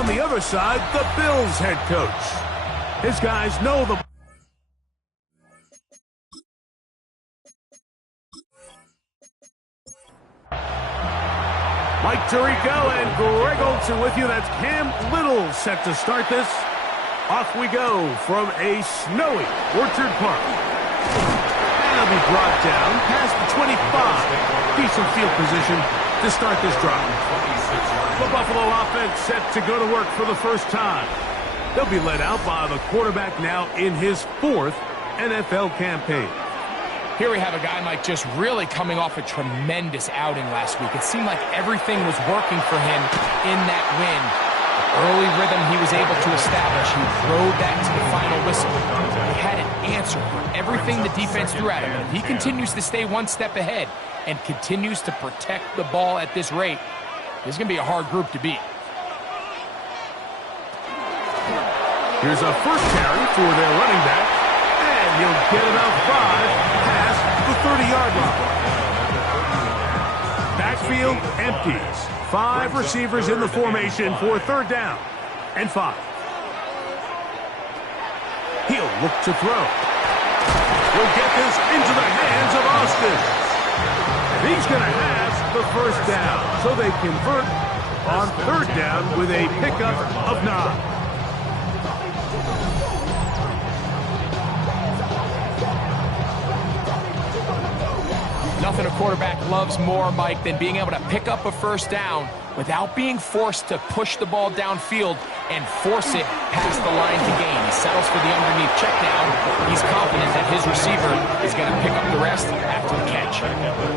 On the other side, the Bills head coach. His guys know the... Mike Tirico and Greg Olsen with you. That's Cam Little set to start this. Off we go from a snowy Orchard Park. And it'll be brought down past the 25. Decent field position to start this drive. The Buffalo offense set to go to work for the first time. They'll be led out by the quarterback now in his 4th NFL campaign. Here we have a guy, Mike, just really coming off a tremendous outing last week. It seemed like everything was working for him in that win. The early rhythm he was able to establish, he rode that to the final whistle. He had an answer for everything the defense threw at him. And if he continues to stay one step ahead and continues to protect the ball at this rate, this is going to be a hard group to beat. Here's a first carry for their running back, and he'll get about 5 past the 30-yard line. Backfield empties. 5 receivers in the formation for 3rd down and 5. He'll look to throw. He'll get this into the hands of Austin. And he's going to have the first down, so they convert on 3rd down with a pickup of 9. Nothing a quarterback loves more, Mike, than being able to pick up a first down without being forced to push the ball downfield and force it past the line to gain. He settles for the underneath check down. He's confident that his receiver is going to pick up the rest after the catch.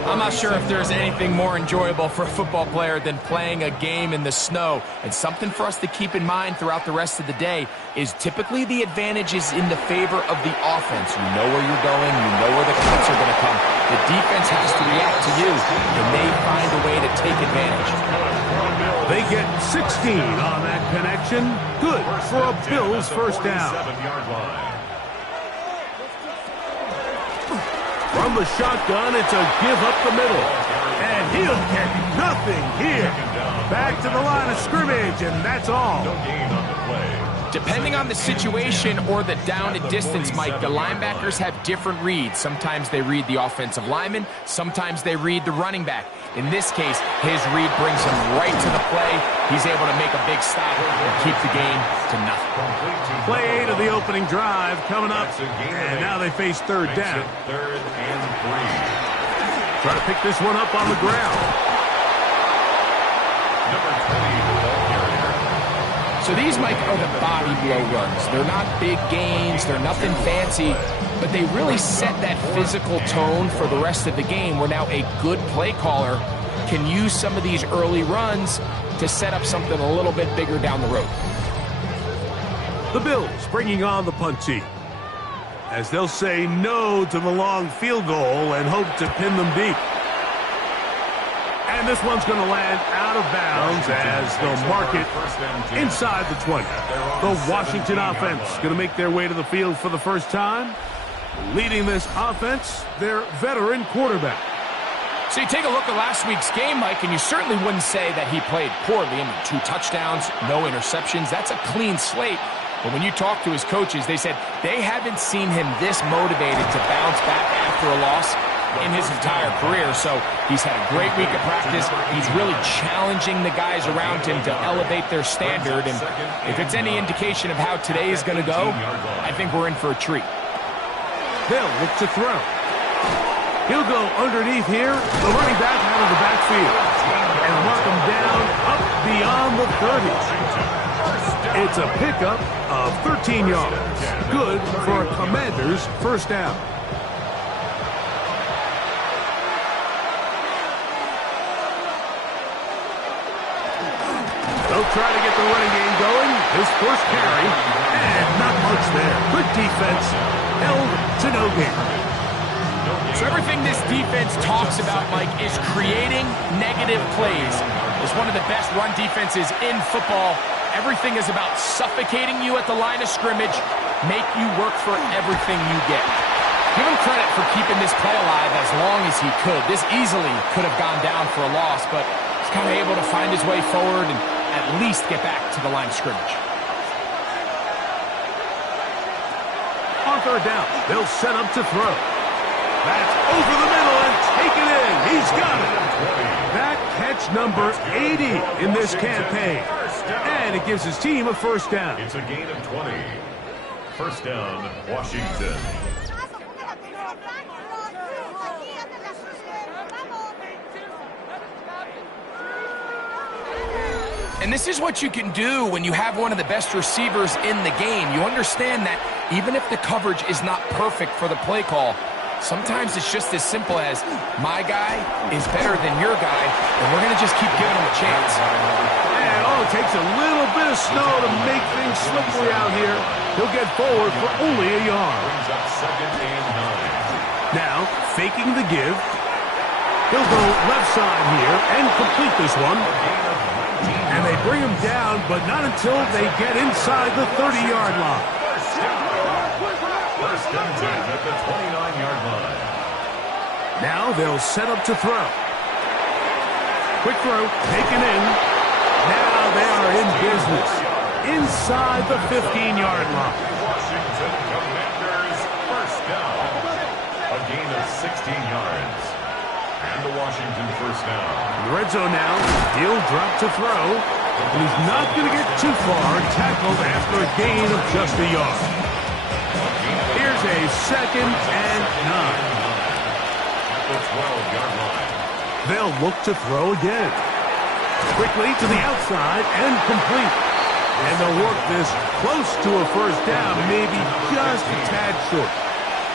I'm not sure if there's anything more enjoyable for a football player than playing a game in the snow. And something for us to keep in mind throughout the rest of the day is typically the advantage is in the favor of the offense. You know where you're going. You know where the cuts are going to come. The defense has to react to you, and they find a way to take advantage. They get 16 on that connection. Good for a Bills first down. From the shotgun, it's a give up the middle. And he'll get nothing here. Back to the line of scrimmage, and that's all. Depending on the situation or the down and distance, Mike, the linebackers have different reads. Sometimes they read the offensive lineman. Sometimes they read the running back. In this case, his read brings him right to the play. He's able to make a big stop and keep the game to nothing. Play 8 of the opening drive coming up, and now they face 3rd down. 3rd and 3. Try to pick this one up on the ground. Number 20, the ball carrier. So these, Mike, are the body blow runs. They're not big gains. They're nothing fancy. But they really set that physical tone for the rest of the game where now a good play caller can use some of these early runs to set up something a little bit bigger down the road. The Bills bringing on the punt team, as they'll say no to the long field goal and hope to pin them deep. And this one's going to land out of bounds as they'll mark it inside the 20. The Washington offense going to make their way to the field for the first time. Leading this offense, their veteran quarterback. So you take a look at last week's game, Mike, and you certainly wouldn't say that he played poorly. I mean, 2 touchdowns, no interceptions. That's a clean slate. But when you talk to his coaches, they said they haven't seen him this motivated to bounce back after a loss in his entire career. So he's had a great week of practice. He's really challenging the guys around him to elevate their standard. And if it's any indication of how today is going to go, I think we're in for a treat. They'll look to throw. He'll go underneath here, the running back out of the backfield, and mark him down up beyond the 30. It's a pickup of 13 yards. Good for a Commander's first down. They'll try to get the running game going. His first carry, and not much there. Good defense, held to no gain. So everything this defense talks about, Mike, is creating negative plays. It's one of the best run defenses in football. Everything is about suffocating you at the line of scrimmage, make you work for everything you get. Give him credit for keeping this play alive as long as he could. This easily could have gone down for a loss, but he's kind of able to find his way forward and at least get back to the line of scrimmage. On third down, they'll set up to throw. That's over the middle and taken in. He's got it. That catch number 80 in this campaign. And it gives his team a first down. It's a gain of 20. First down, Washington. And this is what you can do when you have one of the best receivers in the game. You understand that even if the coverage is not perfect for the play call, sometimes it's just as simple as my guy is better than your guy, and we're going to just keep giving him a chance. And all it takes a little bit of snow to make things slippery out here. He'll get forward for only a yard. Brings up second and 9. Now, faking the give. He'll go left side here and complete this one. And they bring him down, but not until they get inside the 30-yard line. First and 10 at the 29-yard line. Now they'll set up to throw. Quick throw, taken in. Now they are in business. Inside the 15-yard line. Washington Commanders first down. A gain of 16 yards. And the Washington first down. In the red zone now, he'll drop to throw. And he's not going to get too far, tackled after a gain of just a yard. Here's a second and 9. At the 12-yard line. They'll look to throw again. Quickly to the outside and complete. And they'll work this close to a first down, maybe just a tad short.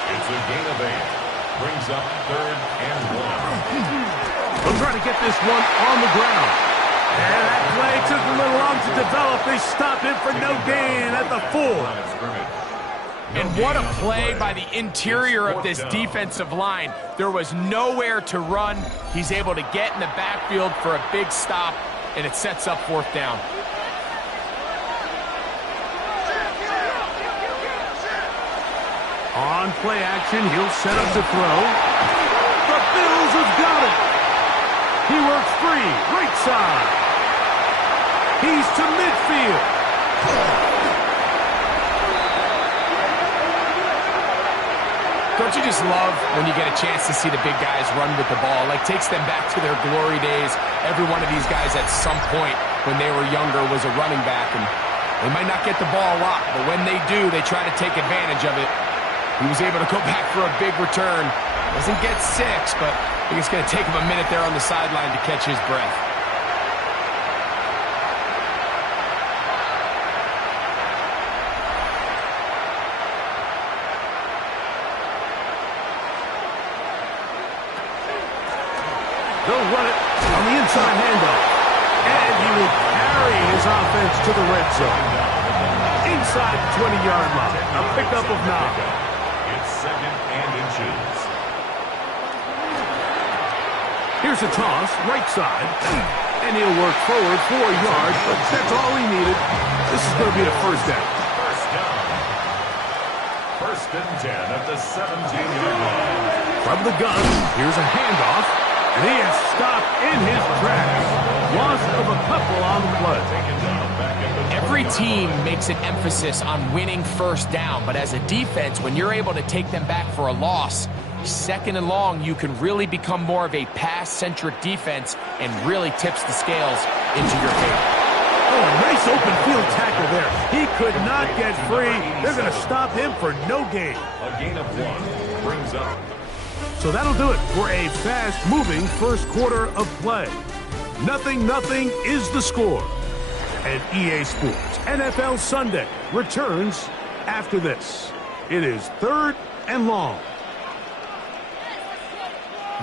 It's a gain of 8. Brings up third and 1. They'll try to get this one on the ground. And that play took a little long to develop. They stopped it for no gain at the 4. And what a play by the interior of this defensive line. There was nowhere to run. He's able to get in the backfield for a big stop, and it sets up fourth down. On play action, he'll set up to throw. The Bills have got it. He works free, right side. He's to midfield. Don't you just love when you get a chance to see the big guys run with the ball? Like, takes them back to their glory days. Every one of these guys at some point when they were younger was a running back, and they might not get the ball a lot, but when they do, they try to take advantage of it. He was able to go back for a big return. Doesn't get 6, but I think it's going to take him a minute there on the sideline to catch his breath. They'll run it on the inside handoff. And he will carry his offense to the red zone. Inside the 20-yard line. A pickup of 9. It's second and inches. Here's a toss, right side. And he'll work forward 4 yards, but that's all he needed. This is going to be a first down. First down. First and 10 at the 17-yard line. From the gun, here's a handoff. And he is stopped in his tracks. Loss of a couple on the play. Taken down back at the Every team makes an emphasis on winning first down, but as a defense, when you're able to take them back for a loss, second and long, you can really become more of a pass-centric defense and really tips the scales into your favor. Oh, a nice open field tackle there. He could not get free. They're going to stop him for no gain. A gain of 1 brings up. So that'll do it for a fast-moving first quarter of play. 0-0 is the score. And EA Sports NFL Sunday returns after this. It is third and long.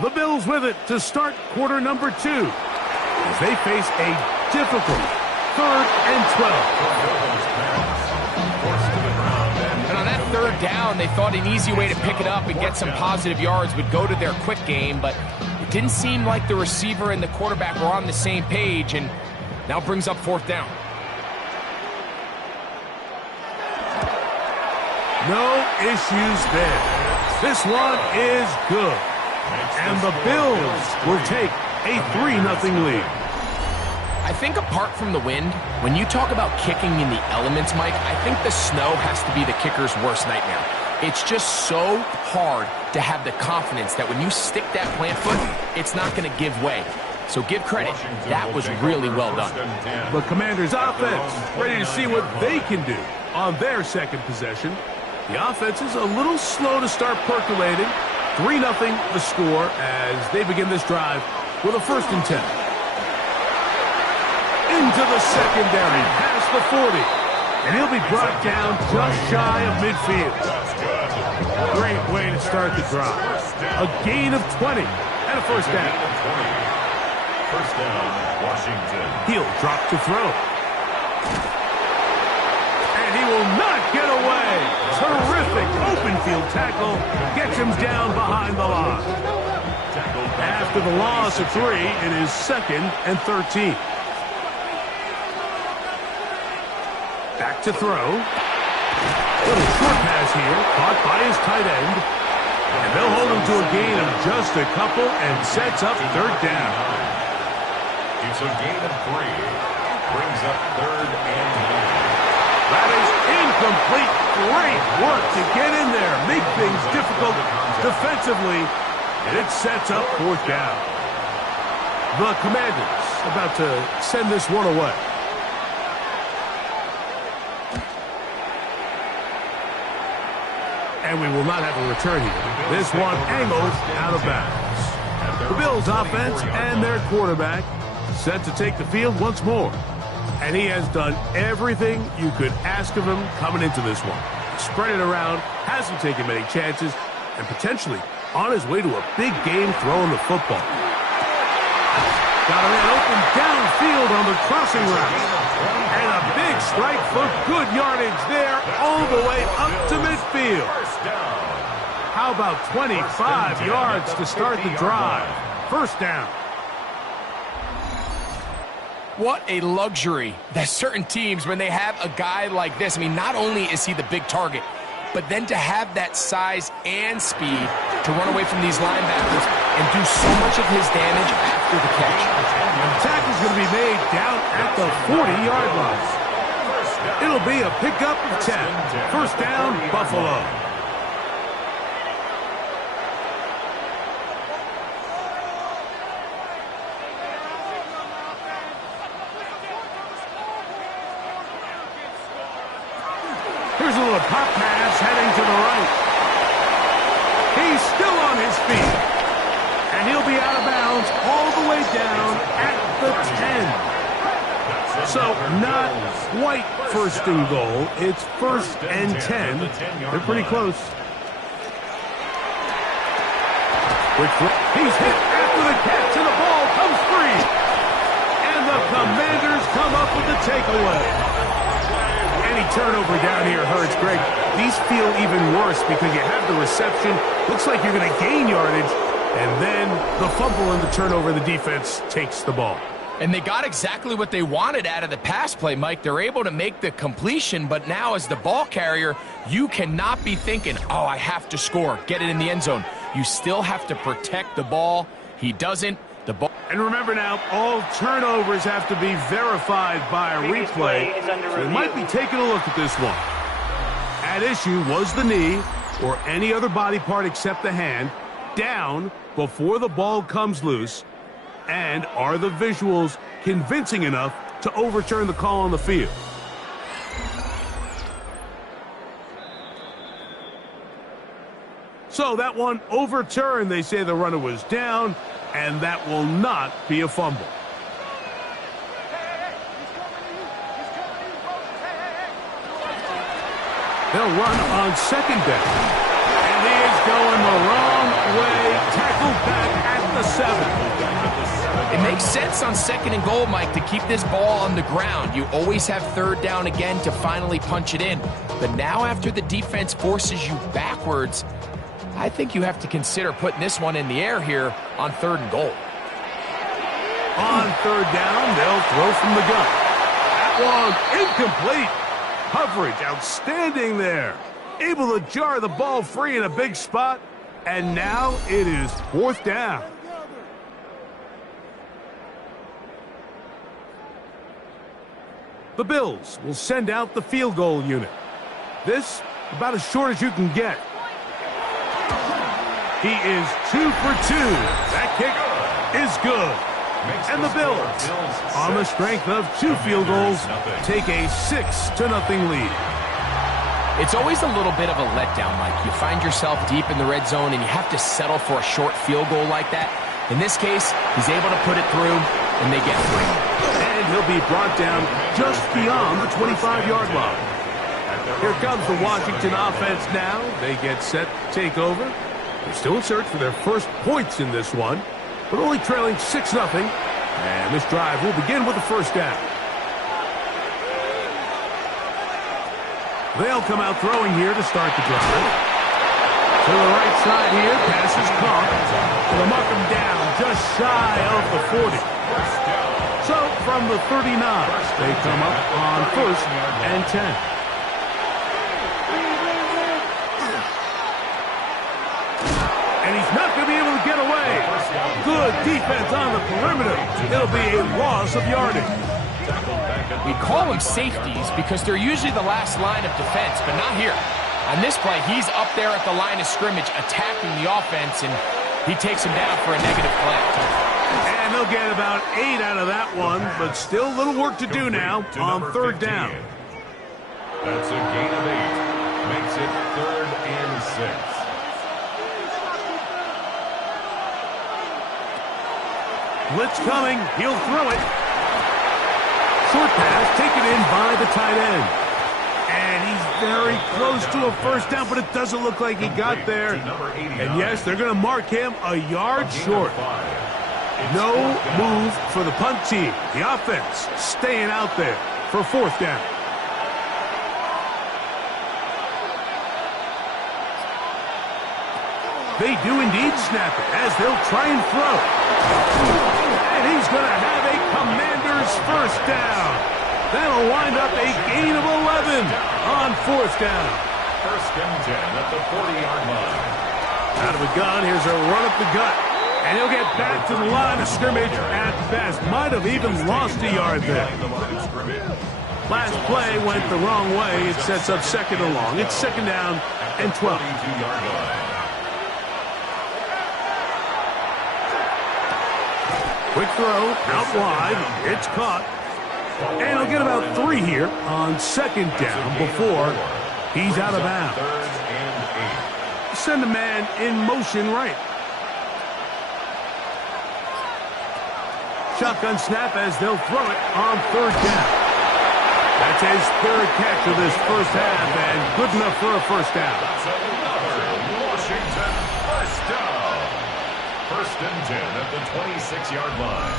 The Bills with it to start quarter number 2 as they face a difficult third and 12. And on that third down, they thought an easy way to pick it up and get some positive yards would go to their quick game, but it didn't seem like the receiver and the quarterback were on the same page, and now brings up fourth down. No issues there. This one is good. And the Bills will take a 3-0 lead. I think apart from the wind, when you talk about kicking in the elements, Mike, I think the snow has to be the kicker's worst nightmare. It's just so hard to have the confidence that when you stick that plant foot, it's not going to give way. So give credit. That was really well done. The Commanders' offense ready to see what they can do on their second possession. The offense is a little slow to start percolating. 3-0 the score as they begin this drive with a 1st and 10. Into the secondary, past the 40. And he'll be brought down just shy of midfield. Great way to start the drive. A gain of 20 and a 1st down. 1st down, Washington. He'll drop to throw. And he will not get away. Terrific open field tackle. Gets him down behind the line. After the loss of 3, it is 2nd and 13. Back to throw. Little short pass here, caught by his tight end. And they'll hold him to a gain of just a couple and sets up 3rd down. It's a gain of 3. Brings up 3rd and 9. That is incomplete. Great work to get in there. Make things difficult defensively. And it sets up 4th down. The Commanders about to send this one away. And we will not have a return here. This one angled out of bounds. The Bills offense and their quarterback set to take the field once more. And he has done everything you could ask of him coming into this one. Spread it around, hasn't taken many chances, and potentially on his way to a big game throwing the football. Got a man open downfield on the crossing route. And a big strike for good yardage there all the way up to midfield. How about 25 yards to start the drive? 1st down. What a luxury that certain teams, when they have a guy like this, I mean, not only is he the big target, but then to have that size and speed to run away from these linebackers and do so much of his damage after the catch. The tackle's going to be made down at the 40-yard line. It'll be a pickup of 10. 1st down, Buffalo. Here's a little pop pass heading to the right. He's still on his feet. And he'll be out of bounds all the way down at the 10. So not quite 1st and goal. It's 1st and 10. They're pretty close. He's hit after the catch and the ball comes free. And the Commanders come up with the takeaway. Any turnover down here hurts, Greg. These feel even worse because you have the reception. Looks like you're going to gain yardage. And then the fumble and the turnover, the defense takes the ball. And they got exactly what they wanted out of the pass play, Mike. They're able to make the completion, but now as the ball carrier, you cannot be thinking, oh, I have to score, get it in the end zone. You still have to protect the ball. He doesn't. The ball. And remember now, all turnovers have to be verified by a replay. So we might be taking a look at this one. At issue was the knee or any other body part except the hand down before the ball comes loose. And are the visuals convincing enough to overturn the call on the field? So that one overturned. They say the runner was down, and that will not be a fumble. They'll run on 2nd down. And he is going the wrong way. Tackled back at the 7. It makes sense on 2nd and goal, Mike, to keep this ball on the ground. You always have 3rd down again to finally punch it in. But now after the defense forces you backwards, I think you have to consider putting this one in the air here on 3rd and goal. On 3rd down, they'll throw from the gun. That one incomplete. Coverage outstanding there. Able to jar the ball free in a big spot. And now it is 4th down. The Bills will send out the field goal unit. This, about as short as you can get. He is 2 for 2. That kick is good. And the Bills, on the strength of 2 field goals, take a 6-0 lead. It's always a little bit of a letdown, Mike. You find yourself deep in the red zone and you have to settle for a short field goal like that. In this case, he's able to put it through, and they get 3. And he'll be brought down just beyond the 25-yard line. Here comes the Washington offense now. They get set to take over. They're still in search for their first points in this one, but only trailing 6-0. And this drive will begin with a first down. They'll come out throwing here to start the drive. To the right side here, pass is caught. They'll mark him down just shy of the 40. So from the 39, they come up on 1st and 10. And he's not going to be able to get away. Good defense on the perimeter. It'll be a loss of yardage. We call them safeties because they're usually the last line of defense, but not here. On this play, he's up there at the line of scrimmage attacking the offense, and he takes him down for a negative play. And they'll get about 8 out of that one, but still a little work to do now on 3rd down. That's a gain of 8. Makes it 3rd and 6. Blitz coming. He'll throw it. Short pass taken in by the tight end. And he's very close to a first down, but it doesn't look like he got there. And yes, they're going to mark him a yard short. No move for the punt team. The offense staying out there for 4th down. They do indeed snap it as they'll try and throw. And he's going to have a Commander's first down. That'll wind up a gain of 11 on 4th down. 1st and 10 at the 40-yard line. Out of the gun, here's a run up the gut. And he'll get back to the line of scrimmage at best. Might have even lost a yard there. Last play went the wrong way. It sets up 2nd and long. It's 2nd down and 12. Quick throw, out wide, it's caught. And he'll get about 3 here on 2nd down before he's out of bounds. Send a man in motion right. Shotgun snap as they'll throw it on 3rd down. That's his 3rd catch of this first half and good enough for a first down. That's another Washington first down. 1st and 10 at the 26-yard line.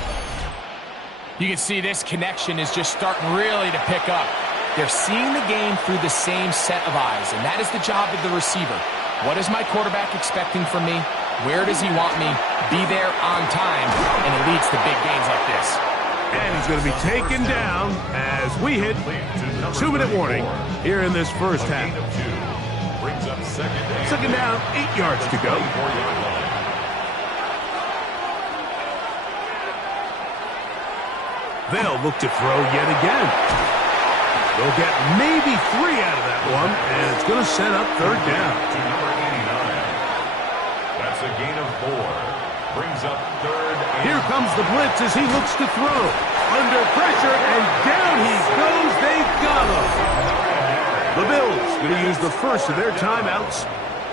You can see this connection is just starting really to pick up. They're seeing the game through the same set of eyes, and that is the job of the receiver. What is my quarterback expecting from me? Where does he want me? Be there on time, and it leads to big games like this. And he's going to be taken down as we hit 2-minute warning here in this first half. Second down, 8 yards to go. They'll look to throw yet again. They'll get maybe 3 out of that one, and it's going to set up 3rd down. To number 89. That's a gain of 4. Brings up 3rd. Here comes the blitz as he looks to throw. Under pressure, and down he goes. They got him. The Bills going to use the first of their timeouts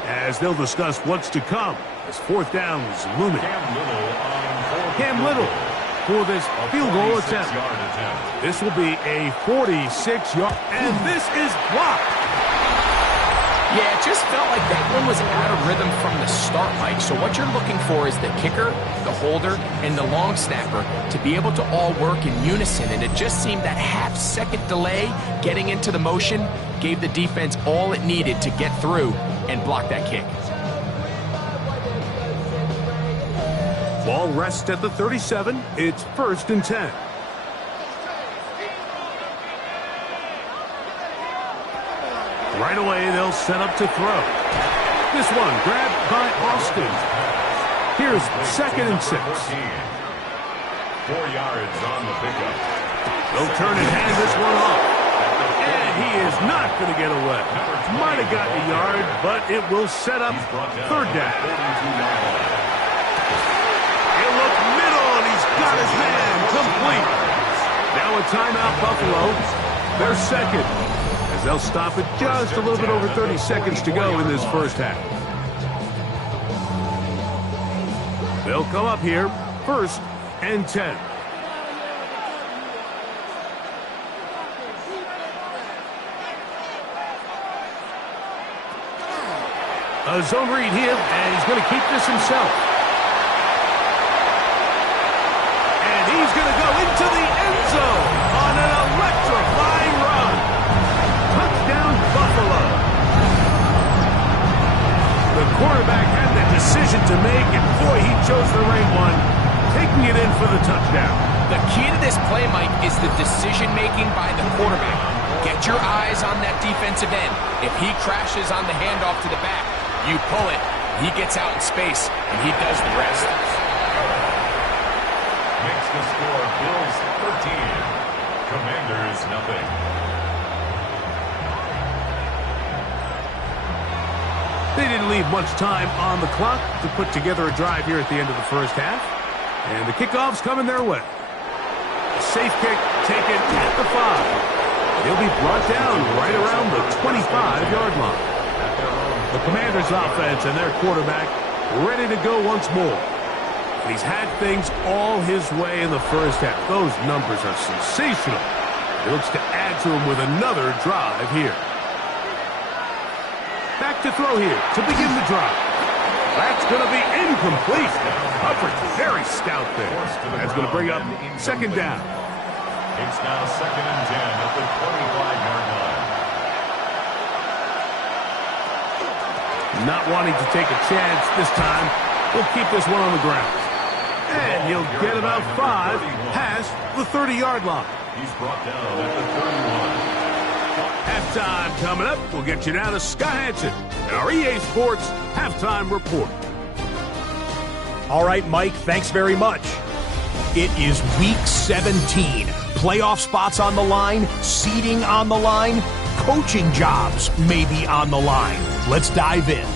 as they'll discuss what's to come as 4th down is looming. Cam Little for this field goal attempt. This will be a 46-yard, and this is blocked. Yeah, it just felt like that one was out of rhythm from the start, Mike. So what you're looking for is the kicker, the holder, and the long snapper to be able to all work in unison. And it just seemed that half-second delay getting into the motion gave the defense all it needed to get through and block that kick. Ball rests at the 37. It's 1st and 10. Right away, they'll set up to throw. This one grabbed by Austin. Here's 2nd and 6. 4 yards on the pickup. They'll turn and hand this one off. going to get away. Might have gotten a yard, but it will set up third down. He'll look middle, and he's got his man complete. Now a timeout, Buffalo. They're second, as they'll stop it just a little bit over 30 seconds to go in this first half. They'll come up here, 1st and 10. A zone read here, and he's going to keep this himself. And he's going to go into the end zone on an electrifying run. Touchdown, Buffalo. The quarterback had the decision to make, and boy, he chose the right one, taking it in for the touchdown. The key to this play, Mike, is the decision-making by the quarterback. Get your eyes on that defensive end. If he crashes on the handoff to the back, you pull it, he gets out in space, and he does the rest. Makes the score Bills 13, Commanders nothing. They didn't leave much time on the clock to put together a drive here at the end of the first half. And the kickoff's coming their way. A safe kick taken at the 5. He'll be brought down right around the 25-yard line. The Commanders' offense and their quarterback ready to go once more. And he's had things all his way in the first half. Those numbers are sensational. He looks to add to them with another drive here. Back to throw here to begin the drive. That's going to be incomplete. Coverage very stout there. That's going to bring up second down. It's now 2nd and 10 at the 25-yard line. Not wanting to take a chance this time, we'll keep this one on the ground. And he'll get about 5 past the 30-yard line. He's brought down at the 31. Halftime coming up. We'll get you down to Scott Hanson and our EA Sports Halftime Report. All right, Mike, thanks very much. It is Week 17. Playoff spots on the line, seeding on the line, coaching jobs may be on the line. Let's dive in.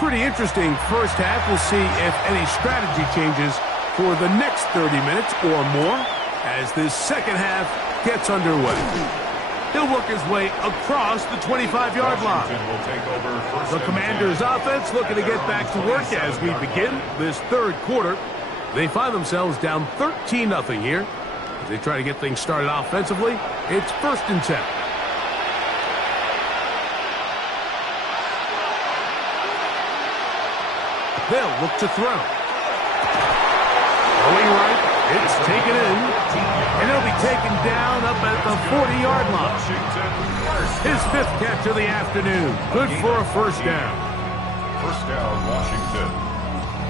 Pretty interesting first half. We'll see if any strategy changes for the next 30 minutes or more. as this second half gets underway. He'll work his way across the 25-yard line. The Commanders' offense looking to get back to work as we begin this third quarter. They find themselves down 13-0 here. As they try to get things started offensively, it's 1st and 10. They'll look to throw. Going right, it's taken in, and he'll be taken down up at the 40-yard line. His 5th catch of the afternoon. Good for a first down. First down, Washington.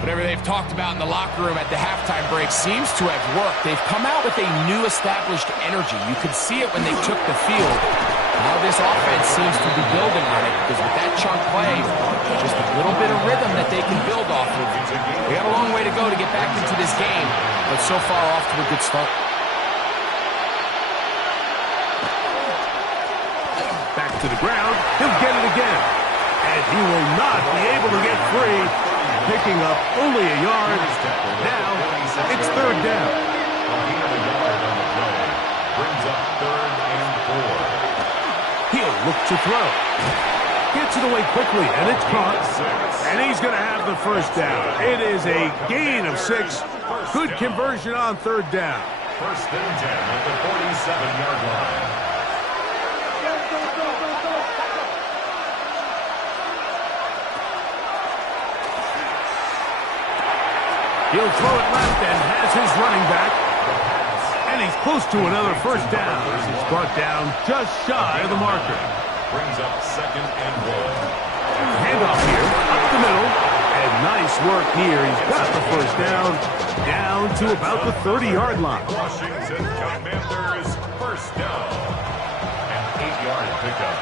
Whatever they've talked about in the locker room at the halftime break seems to have worked. They've come out with a new established energy. You could see it when they took the field. Now this offense seems to be building on it because with that chunk play, just a little bit of rhythm that they can build off of. We have a long way to go to get back into this game, but so far off to a good start. Back to the ground. He'll get it again. And he will not be able to get free. Picking up only a yard. Now it's 3rd down. Brings up 3rd and 4. He'll look to throw. Gets it away quickly, and it's caught. And he's going to have the first down. It is a gain of 6. Good conversion on 3rd down. 1st and 10 at the 47-yard line. He'll throw it left and has his running back. And he's close to another first down. He's brought down just shy of the marker. Brings up 2nd and 1. Handoff here, up the middle. And nice work here. He's got the first down to about the 30-yard line. Washington Commanders first down. An 8-yard pickup.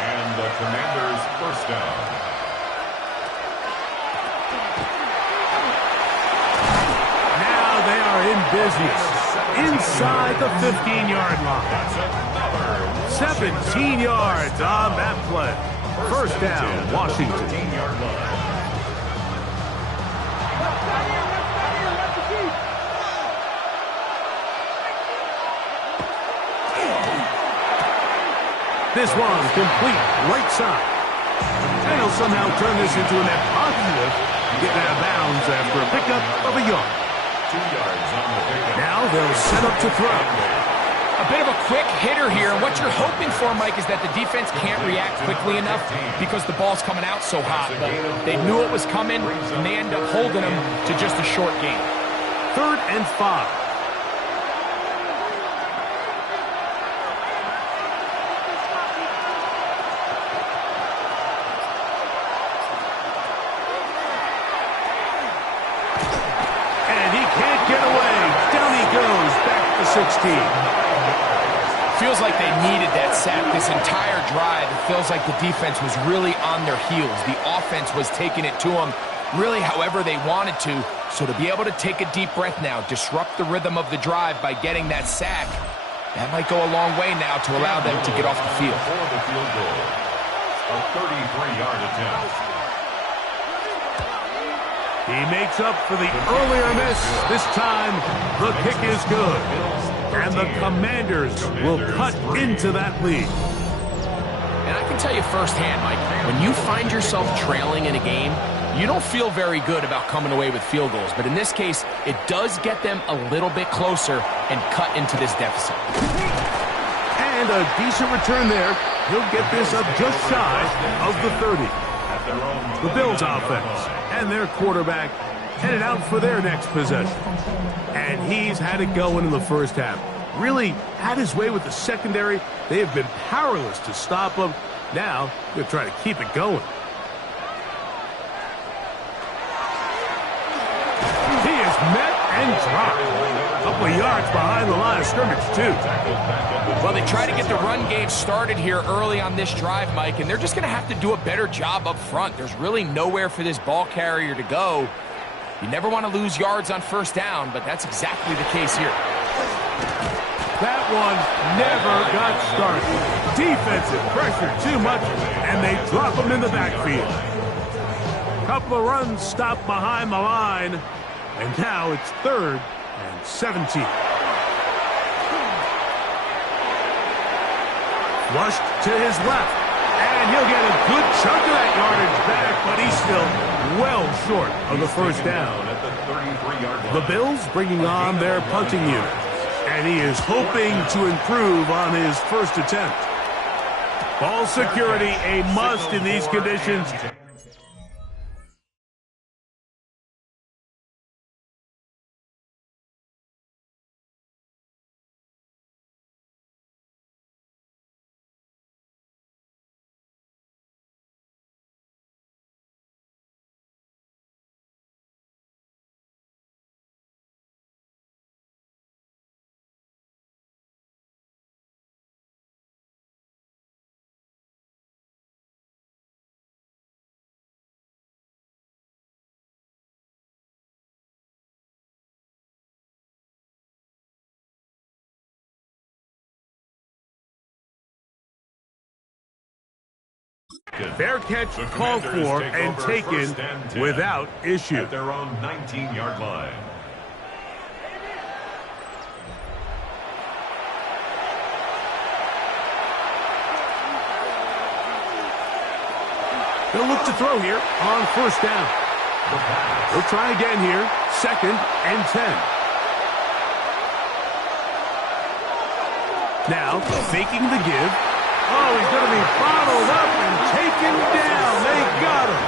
And the Commanders first down. In business inside the 15-yard line. 17 yards on that play. First down, Washington. This one complete right side. And he'll somehow turn this into a net positive, getting out of bounds after a pickup of a yard. 2 yards on the pickup. Now they'll set up to throw. A bit of a quick hitter here. And what you're hoping for, Mike, is that the defense can't react quickly enough because the ball's coming out so hot. But they knew it was coming, and they end up holding them to just a short gain. 3rd and 5. Get away. Down he goes. Back to 16. Feels like they needed that sack this entire drive. It feels like the defense was really on their heels. The offense was taking it to them really however they wanted to. So to be able to take a deep breath now, disrupt the rhythm of the drive by getting that sack, that might go a long way now to allow them to get off the field. For the field goal. A 33-yard attempt. He makes up for the earlier miss. This time, the kick is good. And the Commanders will cut into that lead. And I can tell you firsthand, Mike, when you find yourself trailing in a game, you don't feel very good about coming away with field goals. But in this case, it does get them a little bit closer and cut into this deficit. And a decent return there. He'll get this up just shy of the 30. The Bills offense and their quarterback headed out for their next possession. And he's had it going in the first half. Really had his way with the secondary. They have been powerless to stop him. Now, they're trying to keep it going. He is met and dropped. A couple of yards behind the line of scrimmage, too. Well, they try to get the run game started here early on this drive, Mike, and they're just going to have to do a better job up front. There's really nowhere for this ball carrier to go. You never want to lose yards on first down, but that's exactly the case here. That one never got started. Defensive pressure too much, and they drop him in the backfield. Couple of runs stopped behind the line, and now it's 3rd and 17. Flushed to his left. And he'll get a good chunk of that yardage back, but he's still well short of the first down. At the 33-yard line. The Bills bringing on their punting unit. And he is hoping to improve on his first attempt. Ball security a must in these conditions. Fair catch called for and taken without issue. At their own 19-yard line. They'll look to throw here on first down. They'll try again here, 2nd and 10. Now, faking the give. Oh, he's going to be bottled up and taken down. They got him.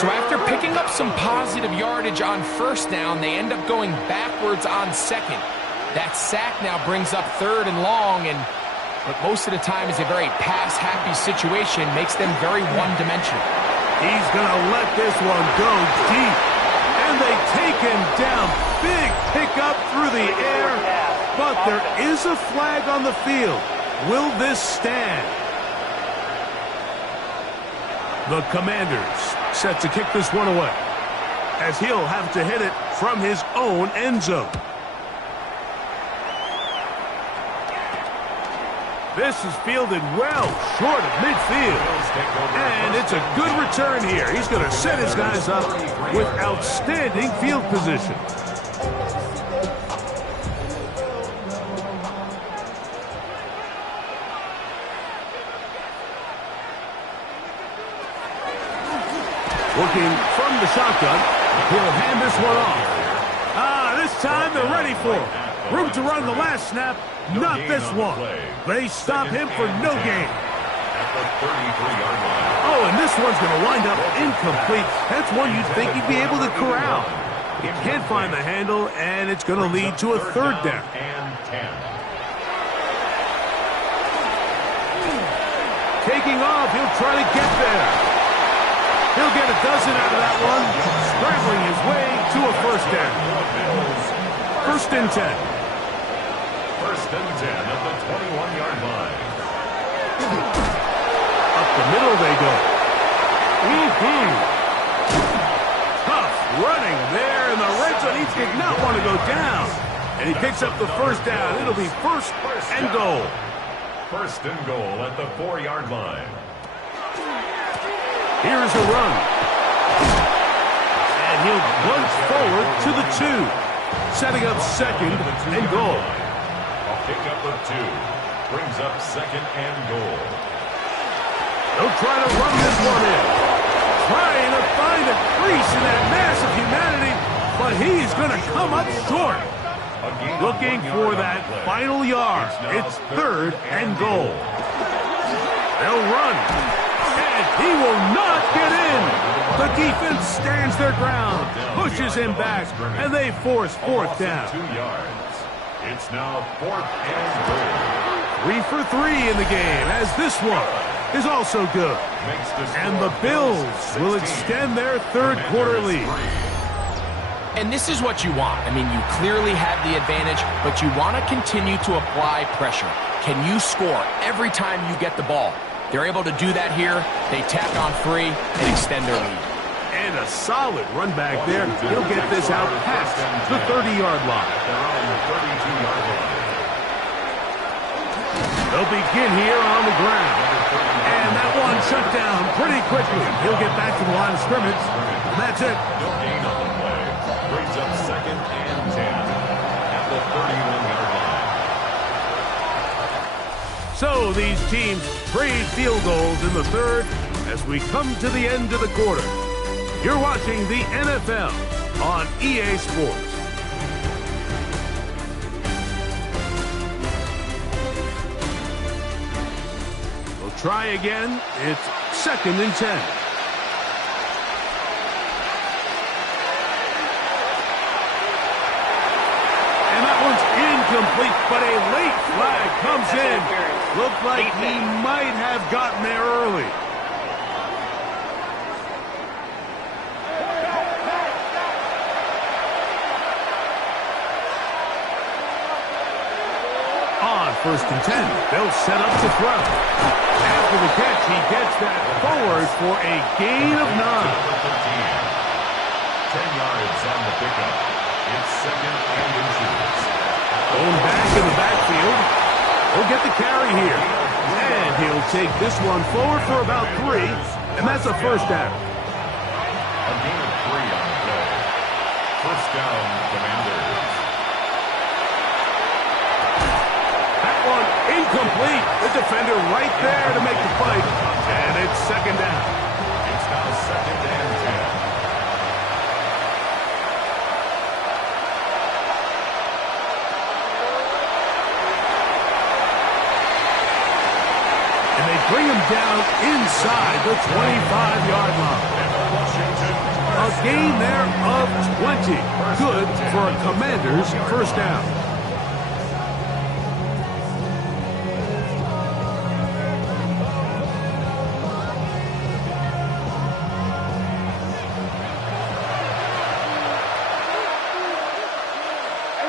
So after picking up some positive yardage on first down, they end up going backwards on second. That sack now brings up 3rd and long, and what most of the time is a very pass-happy situation makes them very one-dimensional. He's going to let this one go deep. And they take him down. Big pickup through the air. But there is a flag on the field. Will this stand? The Commanders set to kick this one away, as he'll have to hit it from his own end zone. This is fielded well short of midfield. And it's a good return here. He's going to set his guys up with outstanding field position. Working from the shotgun, he'll hand this one off. This time they're ready for it. Room to run the last snap, not this one. They stop him for no gain. Oh, and this one's going to wind up incomplete. That's one you'd think he'd be able to corral. He can't find the handle, and it's going to lead to a 3rd down. Taking off, he'll try to get there. He'll get a dozen out of that one, scrambling his way to a first down. 1st and 10. 1st and 10 at the 21-yard line. Up the middle they go. Tough running there in the red zone. He did not want to go down. And he picks up the first down. It'll be 1st and goal. 1st and goal at the 4-yard line. Here's a run. And he'll lunge forward to the 2. Setting up 2nd and goal. A pickup of 2. Brings up 2nd and goal. They'll try to run this one in. Trying to find a crease in that mass of humanity, but he's going to come up short. Looking for that final yard. It's 3rd and goal. They'll run. And he will not get in. The defense stands their ground, pushes him back, and they force 4th down. 2 yards. It's now 4th and goal. 3 for 3 in the game, as this one is also good. And the Bills will extend their 3rd quarter lead. And this is what you want. I mean, you clearly have the advantage, but you want to continue to apply pressure. Can you score every time you get the ball? They're able to do that here. They tack on free and extend their lead. And a solid run back there. He'll get this out past the 30-yard line. They'll begin here on the ground. And that one shut down pretty quickly. He'll get back to the line of scrimmage. And that's it. No gain on the play. Brings up 2nd and 10 at the 31-yard line. So So these teams trade field goals in the third as we come to the end of the quarter. You're watching the NFL on EA Sports. We'll try again. It's 2nd and 10. Incomplete, but a late flag comes in. Looked like he might have gotten there early. On 1st and 10, they'll set up to throw. After the catch, he gets that forward for a gain of 9. 10 yards on the pickup. It's 2nd and inches. Going back in the backfield. He'll get the carry here. And he'll take this one forward for about 3. And that's a 1st down. A gain of 3 on the play. 1st down, Commanders. That one incomplete. The defender right there to make the fight. And it's 2nd down. It's now 2nd and 10. Bring him down inside the 25-yard line. A gain there of 20. Good for a Commanders 1st down.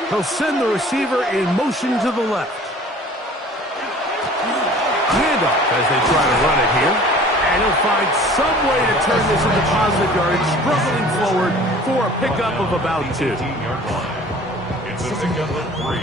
He'll send the receiver in motion to the left. Handoff as they try to run it here. And he'll find some way to turn this into positive yardage, struggling forward for a pickup of about 2. 18-yard line. It's a pickup of 3.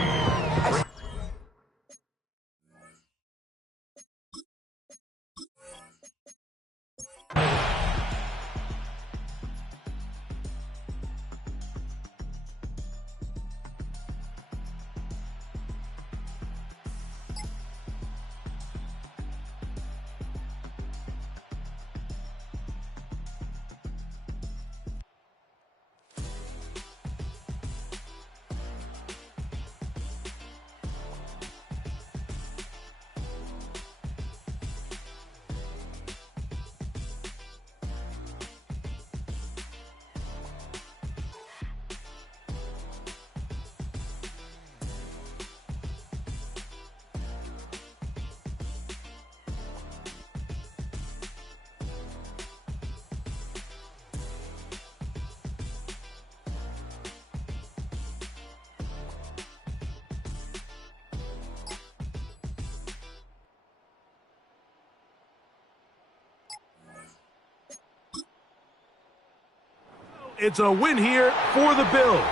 It's a win here for the Bills.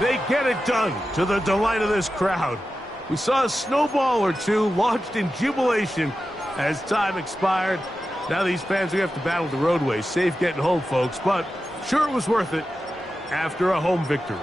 They get it done to the delight of this crowd. We saw a snowball or two launched in jubilation as time expired. Now these fans, we have to battle the roadways. Safe getting home, folks, but sure it was worth it after a home victory.